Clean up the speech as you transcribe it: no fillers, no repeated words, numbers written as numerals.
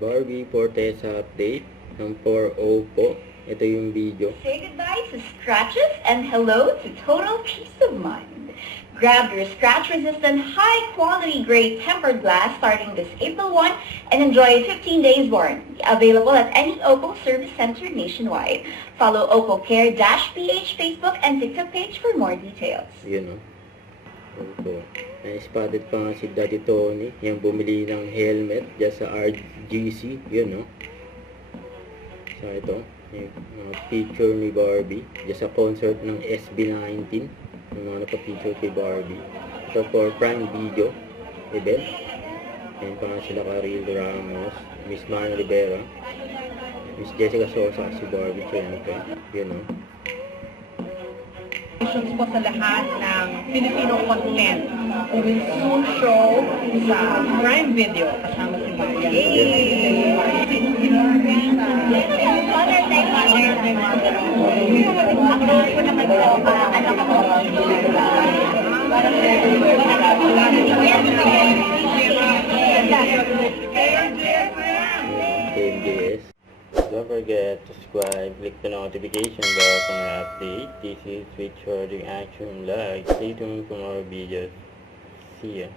Barbie Fortesa update ng 4.0 po. Ito yung video. Say goodbye to scratches and hello to total peace of mind. Grab your scratch-resistant, high-quality gray tempered glass starting this April 1 and enjoy a 15 days warranty. Available at any Oppo service center nationwide. Follow Oppo Care-PH Facebook and TikTok page for more details. Yun o. Oppo. Na-spotted pa nga si Daddy Tony. Yung bumili ng helmet dyan sa RGC. Yun o. So ito. Yung picture ni Barbie. Dyan sa concert ng SB19. Yung mga napapicture kay Barbie. Ito for Prime Video event. Ayan pa nga sila Karil Ramos, Miss Mara Rivera, Miss Jessica Sosa, si Barbie Chenique. Yun o. Congratulations po sa lahat ng Filipino content. We will soon show sa Prime Video kasama si Maria. Ang role ko naman po, anak ko. KMJS. Don't forget to subscribe, click the notification bell for my update. This is Switch Charging Action Live. Stay tuned for more videos. See ya.